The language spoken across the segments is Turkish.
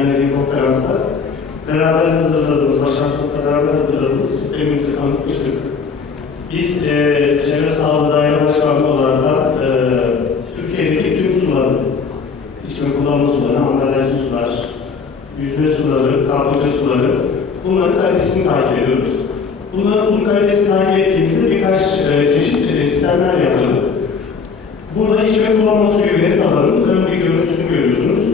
düzenlediği konferansta beraber hazırladığımız, Başkan beraber hazırladığımız sistemimizi tanıtmıştık. Biz e, Çevre Sağlığı Daire Başkanlığı olarak da e, Türkiye'deki tüm suları, içme kullanma suları, ambalajlı sular, yüzme suları, kaplıca suları, bunların kalitesini takip ediyoruz. Bunların bunun kalitesini takip ettiğimizde birkaç e, çeşit e, sistemler yapılır. Burada içme kullanma suyu veri tabanının ön bir görüntüsünü görüyorsunuz.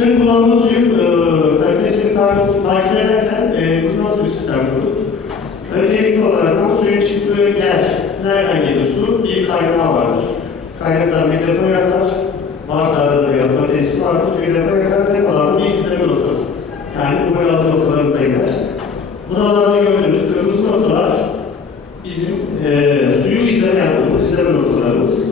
İçme kullanma suyu e, kalitesini takip, takip ederken e, biz nasıl bir sistem kurduk? Öncelikli olarak suyun çıktığı yer, nereden gelir su? Bir kaynağı vardır. Kaynaktan bir depo yakar, varsa arada bir yapma tesisi vardır, bir depo yakar, depolarda bir izleme noktası. Yani numaralı noktalarını tekrar. Buralarda gördüğünüz kırmızı noktalar bizim e, suyu izleme yaptığımız izleme noktalarımız.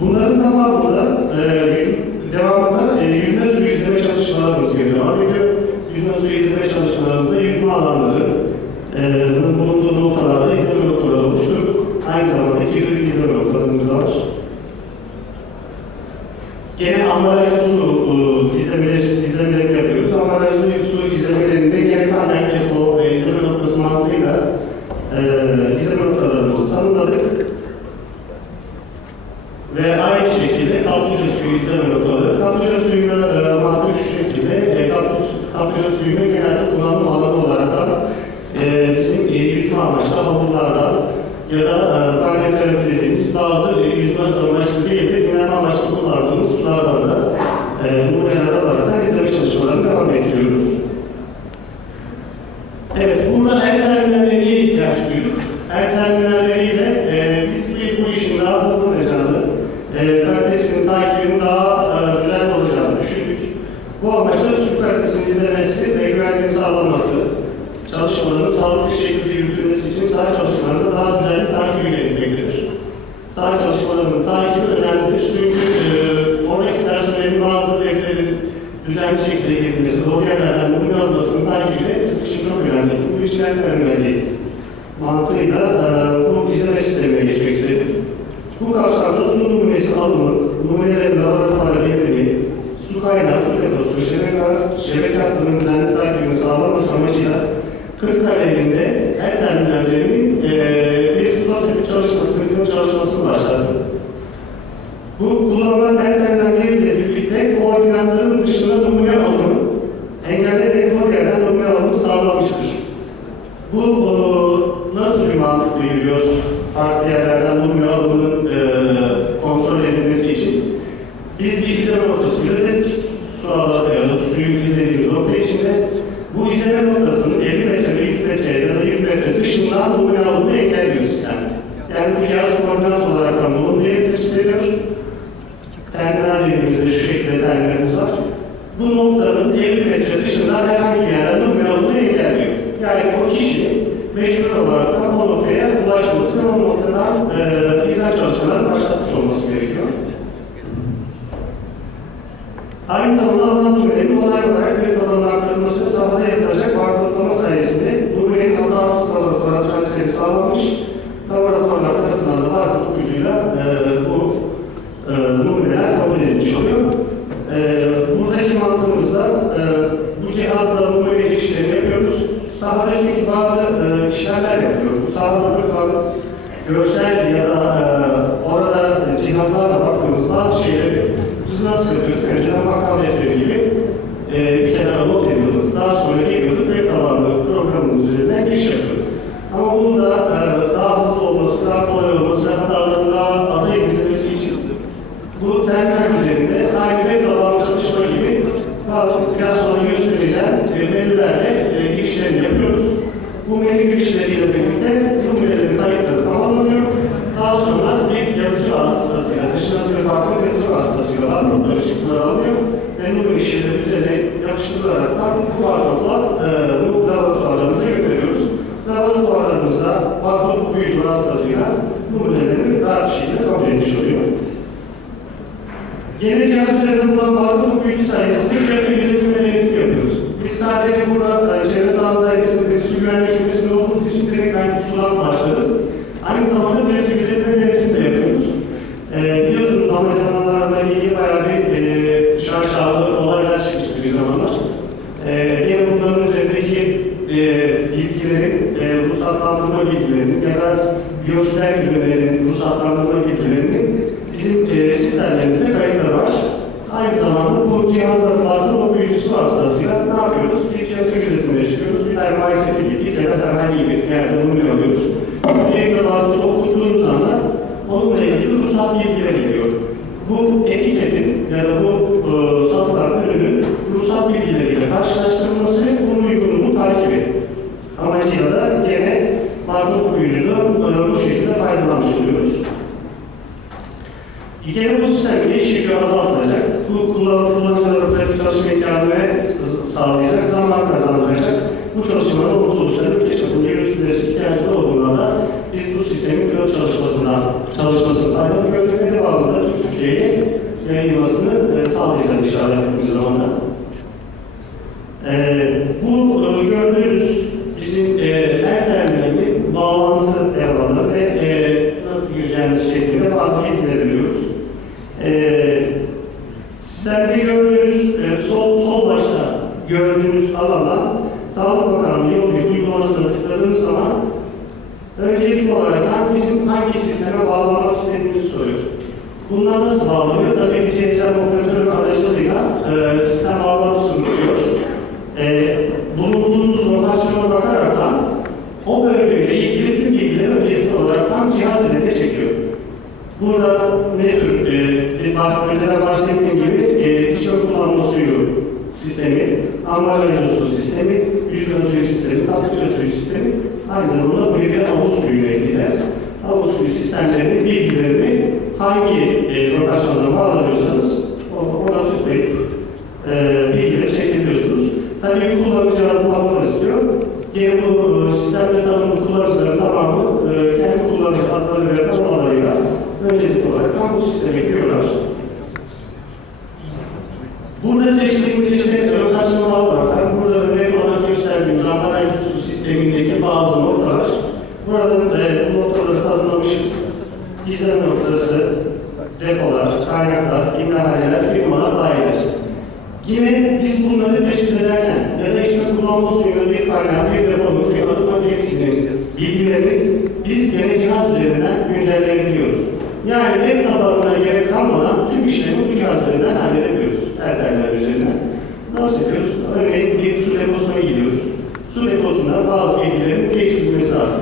Bunların tamamında e, devamında e, yüzme suyu izleme çalışmalarımız geliyor. Devam ediyor. Yüzme suyu izleme çalışmalarımızda yüzme alanları e, bulunduğu noktalarda izleme noktaları oluşturup aynı zamanda iki gri izleme noktalarımız var. Gene ambalajlı su e, izlemeleri, izlemeleri yapıyoruz. Ambalajlı su izlemelerinde gene kaynak depo e, izleme noktası mantığıyla e, izleme noktalarımızı tanımladık. Aynı şekilde kaplıca suyu izleme noktaları. Kaplıca suyuna e, madde şu şekilde, e, kaplıca, suyunu genelde kullanım alanı olarak da e, bizim e, yüzme amaçlı havuzlardan ya da e, banyo terapi dediğimiz bazı e, yüzme amaçlı değil de dinlenme amaçlı kullandığımız sulardan da e, numaralar alarak izleme çalışmalarını devam ettiriyoruz. Evet, burada el terminalleriye ihtiyaç duyduk. El terminalleriyle e, biz bir bu işin daha hızlanacağını, e, kalitesinin takibinin daha e, güzel olacağını düşündük. Bu amaçla su kalitesinin izlemesi ve güvenliğini sağlaması, çalışmaların sağlıklı şekilde yürütülmesi için saha çalışmalarının daha düzenli takibi gerekmektedir. Saha çalışmalarının takibi önemlidir çünkü e, oradaki personelin bazı evlerin düzenli şekilde girilmesi, doğru yerlerden bulunma almasının takibi de bizim için çok önemli. Bu işler vermeli mantığıyla e, bu izleme sistemine geçmek istedik. Bu kapsamda su numunesi alımı, numunelerin laboratuvara getirimi, su kaynağı, su deposu, şebeke, hattının düzenli takibini sağlaması amacıyla Kırıkkale'nde her terminallerinin e, bir prototip çalışmasını, bir çalışmasını başladı. Bu kullanılan her terminalleriyle birlikte koordinatların dışında numune alımı, vasıtasıyla, dışlandırı farklı mezun vasıtasıyla varlıkları çıktılar alıyor. Ve bu işleri üzerine yakıştırılarak da bu varlıkla e, bu laboratuvarlarımızı gönderiyoruz. Laboratuvarlarımızda farklı büyücü vasıtasıyla numuneleri daha bir şekilde kabul edilmiş oluyor. Geleceğiz üzerinde bulunan farklı büyücü sayesinde kesin yönetimini yönetim yapıyoruz. Biz sadece burada e, çevre sağlığı eksik ve su güvenliği şubesinde olduğumuz için direkt aynı sudan başladık. Aynı zamanda kesin bilgilerin, e, ruhsatlandırma bilgilerinin ya da biyosfer ürünlerinin ruhsatlandırma bilgilerinin bizim e, sistemlerimizde kayıtları var. Aynı zamanda bu cihazların farklı okuyucusu vasıtasıyla ne yapıyoruz? Bir piyasa gözetimine çıkıyoruz. Bir markete gittik ya da herhangi bir yerde bunu alıyoruz. Öncelikle barkodu okuduğumuz anda onunla ilgili ruhsat bilgileri geliyor. Bu etiketin ya da bu e, satılan ürünün ruhsat bilgileriyle karşılaştırılması ve bunun uygunluğunu takibi amacıyla da gene barkod okuyucudan e, bu faydalanmış oluyoruz. Gene bu sistemin iş yükü azaltılacak, bu kullan- kullanıcılara pratik çalışma imkanı sağlayacak, zaman kazandıracak. Bu çalışmaların olumsuz sonuçları ülke çapında yönetilmesi ihtiyacı olduğunda da biz bu sistemin pilot çalışmasından, çalışmasının faydalı gördük ve devamında tüm Türkiye'ye yayılmasını e, sağlayacağız inşallah yakın zamanda. Ee, bu e, gördüğünüz bizim e, her terminalin bağlantı elemanları ve e, nasıl gireceğimiz şeklinde bazı bilgiler veriyoruz. E, sistemde gördüğünüz e, sol, sol başta gördüğünüz alandan Sağlık Bakanlığı yol bir uygulamasına zaman öncelikli olarak bizim hangi sisteme bağlanmak istediğimizi soruyor. Bunlar nasıl bağlanıyor? Tabii bir GSM operatörün aracılığıyla e, sistem bağlantısı kuruluyor. E, bulunduğunuz lokasyona bakaraktan o bölgeyle ilgili tüm bilgileri öncelikli olaraktan cihaz üzerinde çekiyor. Burada ne tür, e, önceden bahsettiğim gibi e, tişört kullanma suyu sistemi, ambalajlı su sistemi, yüzme suyu sistemi, tatlı suyu sistemi, aynı zamanda buraya bir havuz suyunu ekleyeceğiz. Havuz suyu sistemlerinin bilgilerini hangi e, lokasyondan bağlanıyorsanız ona tıklayıp e, bilgileri çekebiliyorsunuz. Tabii kullanıcı adı almak istiyor. Diğer bu e, sistemde tanımlı kullanıcıların tamamı e, kendi kullanıcı adları ve kanallarıyla öncelik olarak tam bu sisteme giriyorlar. Burada seçtiğimiz işte rotasyon bağlarken burada örnek olarak gösterdiğimiz ambalaj su sistemindeki bazı noktalar. Burada e, bu noktaları tanımlamışız. İzlem noktası, depolar, kaynaklar, imhaleler, firmalar dahildir. Yine biz bunları tespit ederken ya da içme kullanma suyunu bir kaynağı, bir deponun, bir arıtma tesisinin bilgilerini biz gene cihaz üzerinden güncelleyebiliyoruz. Yani web tabanına gerek kalmadan tüm işlemi bu cihaz üzerinden halledebiliyoruz. Erterler üzerinden. Nasıl yapıyoruz? Örneğin bir su deposuna gidiyoruz. Su deposunda bazı bilgilerin değiştirilmesi lazım.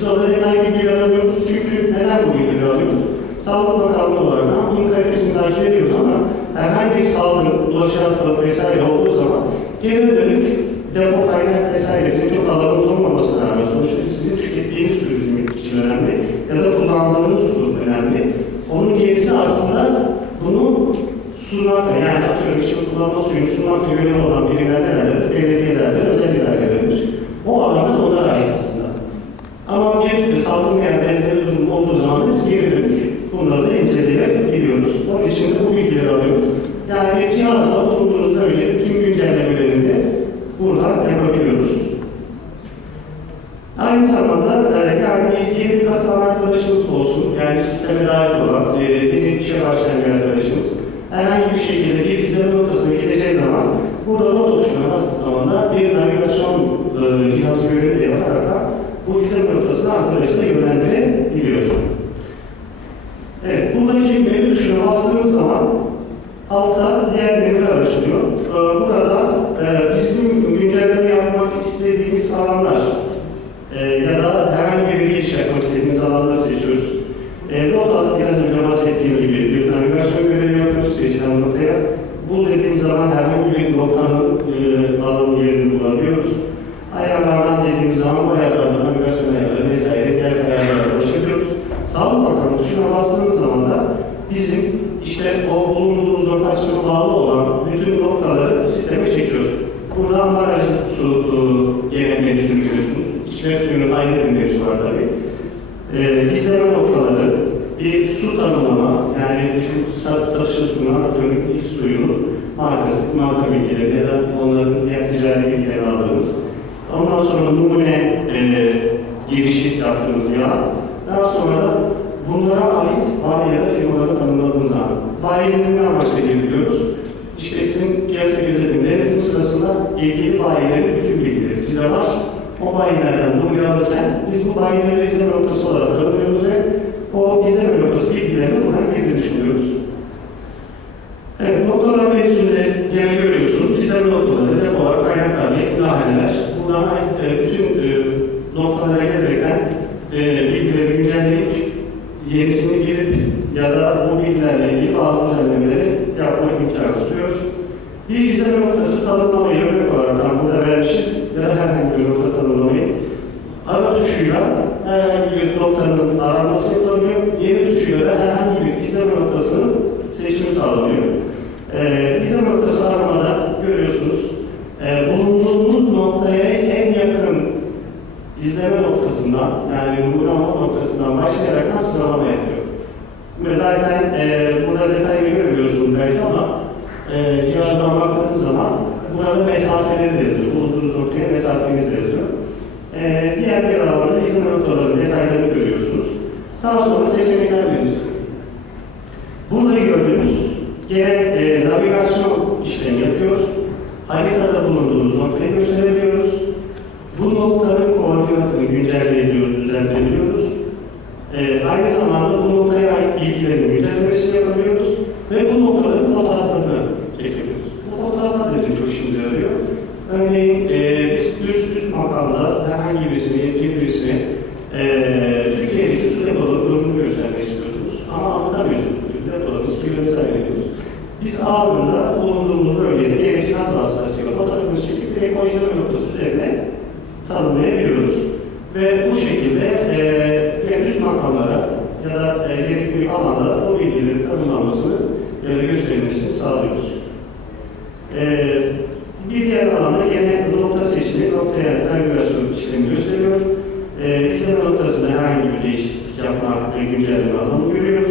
Biz orada neden bilgileri alıyoruz? Çünkü neden bu bilgileri alıyoruz? Sağlık Bakanlığı olarak bunun kalitesini takip ediyoruz ama herhangi bir salgın, bulaşıcı hastalık vesaire olduğu zaman geri dönük depo kaynak vesaire bizim çok alanımız olmamasına rağmen sonuçta sizin tükettiğiniz su bizim için önemli ya da kullandığınız su önemli. Onun gerisi aslında sunmakla yani atıyorum işte kullanma suyunu sunmakla görevi olan birimler nelerdir? Belediyelerdir, özel idarelerdir. O alanda onlara ait aslında. Ama bir salgın veya benzeri durum olduğu zaman biz geri dönük bunları da inceleyebiliyoruz. Onun için de bu bilgileri alıyoruz. Yani cihazla bulunduğunuz bölgenin tüm güncellemelerini buradan yapabiliyoruz. Aynı zamanda e, yani yeni katılan arkadaşımız olsun, yani sisteme dahil olan, e, yeni işe başlayan arkadaşımız herhangi bir şekilde bir izleme noktasına gideceği zaman burada not oluşturan bastığı zaman da bir navigasyon e, cihazı görevi de yaparak da bu izleme noktasına arkadaşı da yönlendirebiliyor. Evet, buradaki menü tuşuna bastığımız zaman altta diğer menüler açılıyor. Ee, Burada e, bizim güncelleme yapmak istediğimiz alanlar e, ya da herhangi bir iş yapmak istediğimiz alanları seçiyoruz. E, o da biraz önce bahsettiğim gibi bir navigasyon görevi yapıyoruz seçilen noktaya. Bu dediğimiz zaman herhangi bir noktanın e, alanı yerini bulabiliyoruz. Ayarlardan dediğimiz zaman bu ayarlarda navigasyon ayarları vesaire diğer ayarlara ulaşabiliyoruz. Sağlık Bakanlığı tuşuna bastığımız zaman da bizim işte o bulunduğumuz lokasyona bağlı olan bütün noktaları sisteme çekiyor. Buradan baraj su e, genel menüsünü görüyorsunuz. İçme suyunun ayrı bir menüsü var tabii. E, izleme noktaları, bir su tanımlama, yani satışa sunulan atıyorum iç suyunu markası, marka bilgileri ya da onların diğer ticari bilgilerini aldığımız. Ondan sonra numune e, girişi yaptığımız bir. Daha sonra da bunlara ait bayi ya da firmaları tanımladığımız an. Bayinin ne? İşte bizim piyasa gözetim denetim sırasında ilgili bayilerin bütün bilgileri bizde var. O bayilerden numune alırken biz bu bayileri izleme noktası olarak tanımlıyoruz ve o izleme noktası bilgilerini buradan geri dönüştürüyoruz. Evet, noktalar mevzusunda gene görüyorsunuz. İzleme noktaları, depolar, kaynak tabi, mülahaneler. Buradan e, bütün e, noktalara gelerekten e, bilgileri güncelleyip, yenisini girip ya da bu bilgilerle ilgili bazı düzenlemeleri yapmak imkanı sunuyor. Bir izleme noktası tanımlamayı örnek olarak tam burada vermişiz ya da herhangi bir nokta tanımlamayı ara tuşuyla herhangi bir noktanın aranması yapılıyor. Yeni tuşuyla da herhangi bir izleme noktasının seçimi sağlanıyor. Ee, izleme noktası aramada görüyorsunuz. Ee, bulunduğumuz noktaya en yakın izleme noktasından yani numune alma noktasından başlayarak sıralama yapıyor. Ve zaten e, burada detayını görmüyorsunuz belki ama e, cihazdan baktığınız zaman burada mesafeleri de yazıyor. Bulunduğunuz noktaya mesafeniz de yazıyor. E, diğer bir alanda izleme noktalarının detaylarını görüyorsunuz. Daha sonra seçenekler veriyor. Burada gördüğünüz gene e, navigasyon işlemi yapıyor. Haritada bulunduğumuz noktayı gösterebiliyoruz. Bu noktanın koordinatını güncelleyebiliyoruz, düzenleyebiliyoruz. E, aynı zamanda bu noktaya ait bilgilerin güncellemesini yapabiliyoruz ve bu noktaların fotoğraflarını çekebiliyoruz. Bu fotoğraflar bizim çok işimize yarıyor. Örneğin e, üst üst makamda herhangi birisini, yetkili birisini e, Türkiye'deki su depoları durumunu göstermek istiyorsunuz ama anlatamıyorsunuz. Depolarımız kirli vesaire diyoruz. Biz ağırlığında bulunduğumuz bölgede gerek cihaz vasıtasıyla fotoğrafımızı çekip direkt o izleme noktası üzerine tanımlayabiliyoruz. Ve bu şekilde e, üst makamlara ya da e, gerekli alanda o bilgilerin tanımlanmasını ya da gösterilmesini sağlıyoruz. E, bir diğer alanda gene nokta seçimi, noktaya navigasyon işlemi gösteriyor. E, izleme noktasında herhangi bir değişiklik yapma ve güncelleme alanı görüyoruz.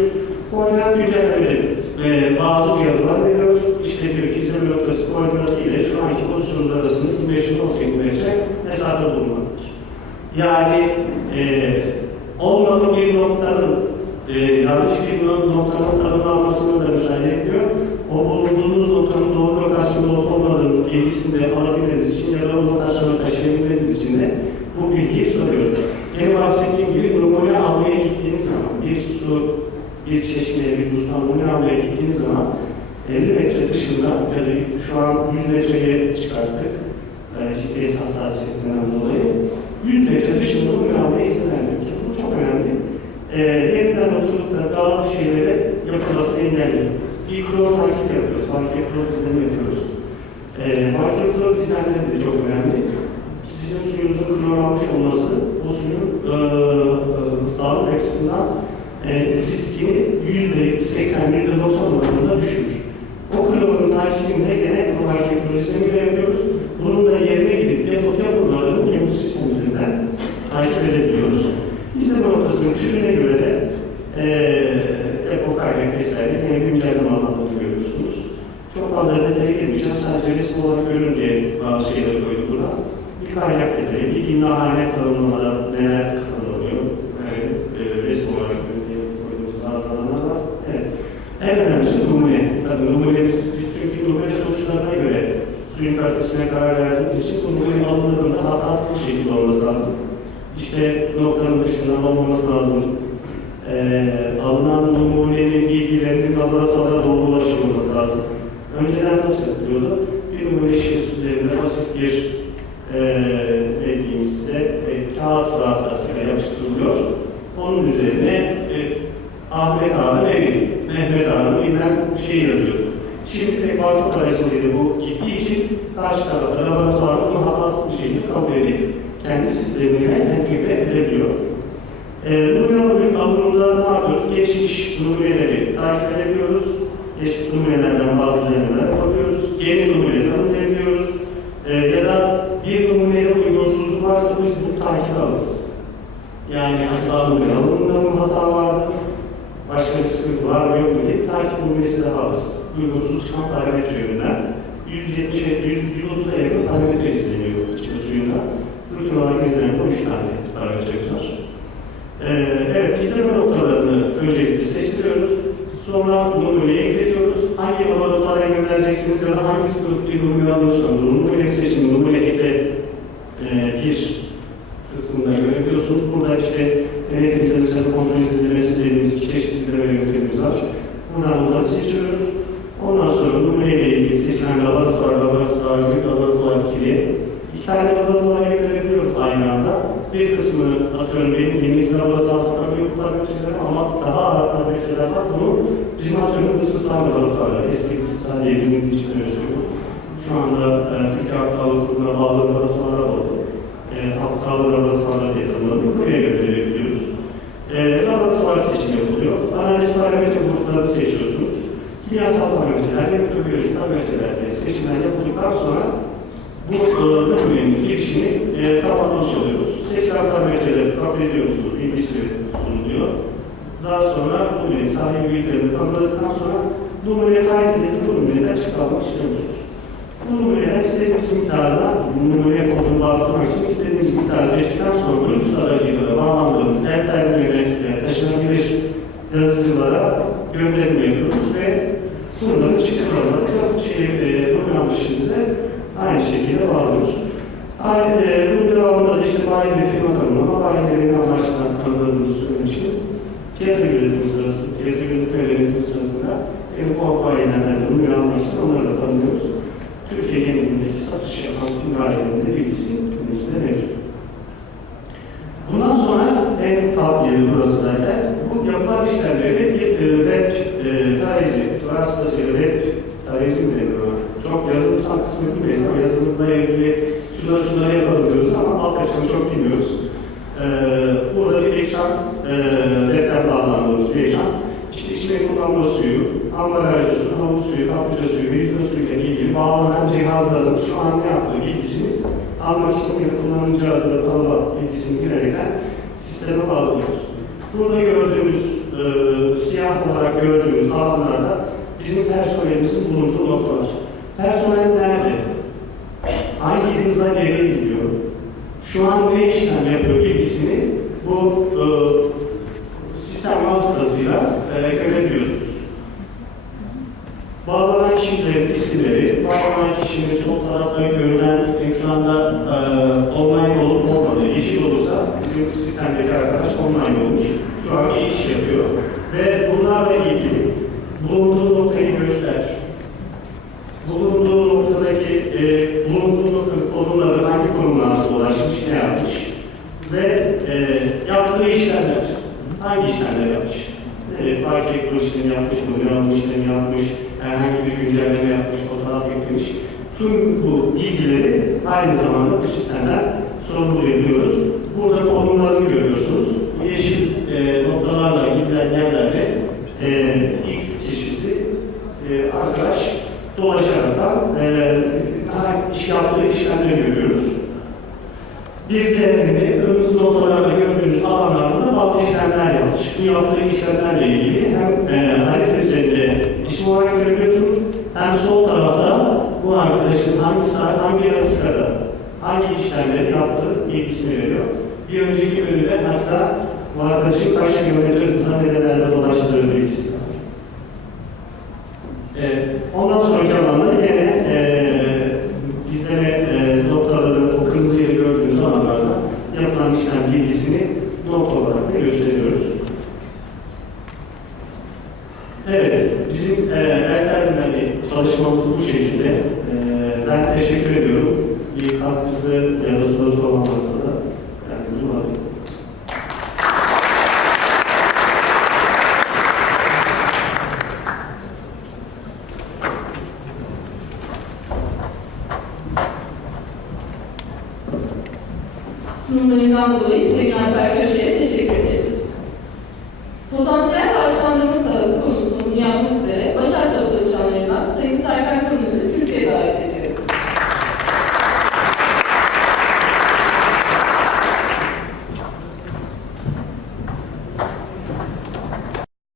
Koordinat güncellemeleri e, bazı uyarılar veriyor. İşte diyor ki izleme noktası koordinatı ile şu anki pozisyonun arasında 2518 metre mesafe bulunmaktadır. Yani e, olmadık bir noktanın e, yanlış bir noktanın tanımlanmasını da müsaade ediyor. O bulunduğunuz noktanın doğru lokasyonda olup olmadığını bilgisini de alabilmeniz için ya da o lokasyona taşıyabilmeniz için de bu bilgiyi soruyoruz. Yine bahsettiğim gibi numune almaya gittiğiniz zaman bir su, bir çeşmeye, bir buzdan numune almaya gittiğiniz zaman 50 metre dışında da şu an 100 metreye çıkarttık. GPS hassasiyetinden dolayı 100 metre dışında numune almaya izin vermiyor. Bu çok önemli. E, yeniden oturup da bazı şeylere yapılması engelliyor. Klor takip yapıyoruz, market klor izlemi yapıyoruz. E, market klor izlemleri de çok önemli. Sizin suyunuzun klor almış olması, o suyun e, e, sağlık açısından e, riskini yüzde 80, yüzde 90 oranında düşürür. Klorun takibinde gene bu market klor izlemiyle yapıyoruz. Bunun da yerine gidip depo depolarını yeni sistem üzerinden takip edebiliyoruz. İzleme noktasının türüne göre de e, depo kaynak vesaire yine güncelleme alanları görüyorsunuz. Çok fazla detaya girmeyeceğim. Sadece resim olarak görün diye bazı şeyleri koyduk burada. Bir kaynak detayı, bir imlahane tanımlamada neler tanımlanıyor. Yani, e, resim olarak görün diye koyduğumuz bazı alanlar var. Evet. En önemlisi numune. Tabii numunemiz, biz çünkü numune sonuçlarına göre suyun kalitesine karar verdiğimiz için bu numune alımlarında hatasız bir şekilde olması lazım. İşte noktanın dışından olmaması lazım. Ee, alınan numunenin laboratuvara doğru ulaşılması lazım. Önceden nasıl yapılıyordu? Bir numune şişesi üzerinde basit bir e, dediğimizde e, kağıt vasıtasıyla yapıştırılıyor. Onun üzerine e, Ahmet Ağa'nın evi, Mehmet Ağa'nın bilmem şey yazıyor. Şimdi tek barkod aracılığıyla bu gittiği için karşı tarafta laboratuvarda bunu hatasız bir şekilde kabul edip kendi sistemine entegre edebiliyor. E, numune alımında ne yapıyoruz? Geçmiş numuneleri takip edebiliyoruz. Geçmiş numunelerden bazı düzenlemeler yapabiliyoruz. Yeni numuneleri tanımlayabiliyoruz. E, ya da bir numuneye uygunsuzluk varsa biz bunu takip alırız. Yani acaba numune alımında mı hata vardı? Başka bir sıkıntı var mı yok diye takip numunesi de alırız. uygunsuz çıkan parametre yönünden 170 100 130'a yakın parametre izleniyor içme suyunda. Rutin olarak izlenen de 3 tane parametremiz var. Ee, evet, izleme noktalarını öncelikle seçtiriyoruz. Sonra numuneye ekletiyoruz. Hangi laboratuvara göndereceksiniz ya da hangi sınıf bir numune alıyorsanız o numune seçin, numune ekle e, bir kısmında görebiliyorsunuz. Burada işte denetim izlemesi, kontrol izlemesi dediğimiz iki çeşit izleme yöntemimiz var. Buradan onları seçiyoruz. Ondan sonra numuneyle ilgili seçilen laboratuvar, laboratuvar, büyük laboratuvar ikili. İki tane laboratuvara gönderebiliyoruz aynı anda. Bir kısmını atıyorum benim klinik laboratuvarda büyük parametreler ama daha ağır parametreler var. Bunu bizim atıyorum ısı laboratuvarlar, eski ısı sağ diye bildiğimiz için ölçüyor. Şu anda e, Türkiye Halk Sağlığı Kurumu'na bağlı laboratuvarlar oldu. E, halk sağlığı laboratuvarları diye tanımlanıyor. Buraya gönderebiliyoruz. E, laboratuvar seçimi yapılıyor. Analiz parametre gruplarını seçiyorsunuz. Kimyasal parametreler, mikrobiyolojik parametreler diye seçimler yapıldıktan sonra bu e, numunenin girişini e, kapatmış oluyoruz. Seçilen parametreleri kabul ediyorsunuz, bilgisi sunuluyor. Daha sonra numunenin sahibi bilgilerini tanımladıktan sonra numune kaydedildi, bu numuneden çıkarmak istiyorsunuz. Bu numuneden istediğimiz miktarda, numune kodunu bastırmak için istediğimiz miktarı seçtikten sonra Bluetooth aracıyla bağlandığımız el terminaline e, taşınabilir yazıcılara gönderme yapıyoruz ve bunların çıktılarını şey, e, alışımıza aynı şekilde bağlıyoruz. Aynı, e, bunun devamında da işte bayi ve firma tanımlama, bayilerin amaçlarını tanımladığımız süre için Kese yönetimi sırasında, kese yönetimi yönetimi sırasında hem bu bayilerden de numune almak onları da tanımlıyoruz. Türkiye genelindeki satış yapan tüm bayilerin de bilgisi mevcut. Bundan sonra en alt yeri burası zaten. Bu yapılan işlemleri bir e, web e, tarayıcı vasıtasıyla web tarayıcı ona? Çok yazılımsal kısmı bilmeyiz ama yazılımla ilgili şunları şunları yapalım diyoruz ama alt hepsini çok bilmiyoruz. Ee, burada bir ekran, e, webten bağlandığımız bir ekran. İşte içme kullanma suyu, ambalajlı su, havuz suyu, kaplıca suyu ve yüzme suyu ile ilgili bağlanan cihazların şu an ne yaptığı bilgisini almak için bir kullanıcı adını tanıma bilgisini girerekten sisteme bağlıyoruz. Burada gördüğümüz, e, siyah olarak gördüğümüz alanlarda bizim personelimizin bulunduğu noktalar. Personel nerede? Hangi hızla nereye gidiyor? Şu an ne işlem yapıyor bilgisini bu e, sistem vasıtasıyla e, görebiliyorsunuz. Bağlanan kişilerin isimleri, bağlanan kişinin sol tarafta görülen ekranda e, online olup olmadığı, yeşil olursa bizim sistemdeki arkadaş online olmuş. Şu an iş yapıyor. Ve bunlarla ilgili bulunduğu noktayı göster. Bulunduğu noktadaki, e, bulunduğu noktanın konumları hangi konumlarda ulaşmış, ne yapmış ve e, yaptığı işlemler, hangi işlemler yapmış? E, park işlemi yapmış, alma işlemi yapmış, herhangi bir güncelleme yapmış, fotoğraf eklemiş. Tüm bu bilgileri aynı zamanda bu sistemden sorgulayabiliyoruz. Burada konumlarını görüyorsunuz. Yeşil e, noktalarla gidilen yerlerde e, X kişisi e, arkadaş dolaşaraktan e, daha iş yaptığı işlemleri görüyoruz. Bir diğerinde kırmızı noktalarla gördüğünüz alanlarda da bazı işlemler yapmış. Bu yaptığı işlemlerle ilgili hem e, harita üzerinde isim olarak görebiliyorsunuz, hem sol tarafta bu arkadaşın hangi saat, hangi dakikada hangi işlemleri yaptığı bilgisini veriyor. Bir önceki bölümde hatta bu arkadaşın kaç kilometre hızla nerelerde dolaştığı bilgisi var. Ee, ondan sonraki alanlar yine e, izleme e, noktaları, o kırmızı yeri gördüğünüz alanlarda yapılan işlem bilgisini nokta olarak da gösteriyoruz. Evet, bizim e, el terminali çalışmamız bu şekilde. E, ben teşekkür ediyorum. Bir katkısı ya da söz olmaması